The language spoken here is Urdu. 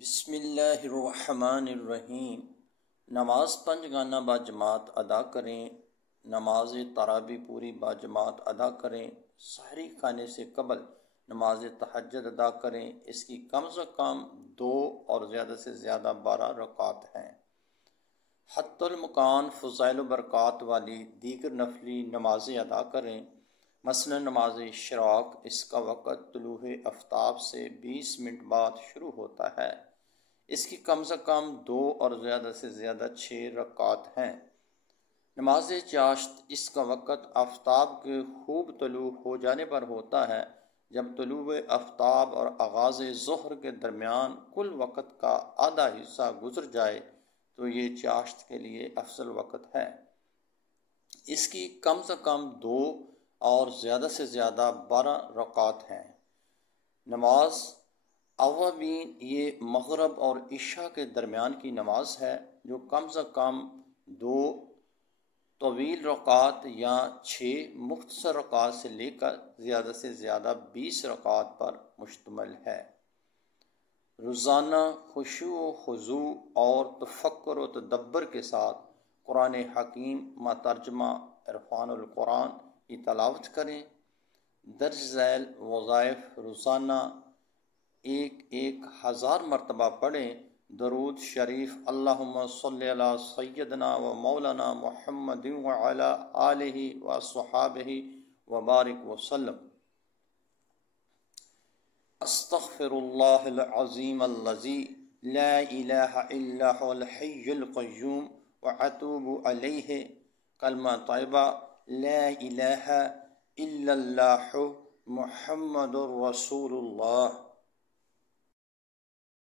بسم اللہ الرحمن الرحیم۔ نماز پنج گانہ با جماعت ادا کریں۔ نماز تراویح پوری با جماعت ادا کریں۔ سحری کھانے سے قبل نماز تہجد ادا کریں۔ اس کی کم سے کم 2 اور زیادہ سے زیادہ 12 رکعات ہیں۔ حتی المکان فضائل و برکات والی دیگر نفلی نمازیں ادا کریں۔ مثلا نماز اشراق، اس کا وقت طلوع آفتاب سے 20 منٹ بعد شروع ہوتا ہے۔ اس کی کم سے کم 2 اور زیادہ سے زیادہ 6 رکعات ہیں۔ نماز چاشت، اس کا وقت آفتاب کے خوب طلوع ہو جانے پر ہوتا ہے۔ جب طلوع آفتاب اور آغاز ظہر کے درمیان کل وقت کا آدھا حصہ گزر جائے تو یہ چاشت کے لیے افضل وقت ہے۔ اس کی کم سے کم 2 اور زیادہ سے زیادہ 12 رکعات ہیں۔ نماز اوابین، یہ مغرب اور عشاء کے درمیان کی نماز ہے جو کم سے کم 2 طویل رکعات یا 6 مختصر رکعات سے لے کر زیادہ سے زیادہ 20 رکعات پر مشتمل ہے۔ روزانہ خشوع و خضوع اور تفکر و تدبر کے ساتھ قرآن حکیم مترجمہ عرفان القرآن کی تلاوت کریں۔ درج ذیل وظائف روزانہ 1000 مرتبہ پڑھیں۔ درود شریف، اللہم صلی علی سیدنا و مولانا محمد وعلی آلہ و صحابہ وبارک وسلم۔ استغفر اللہ العظیم الذی لا الہ الا هو الحی القیوم واتوب الیہ۔ کلمہ طیبہ، لا الہ الا اللہ محمد رسول اللہ۔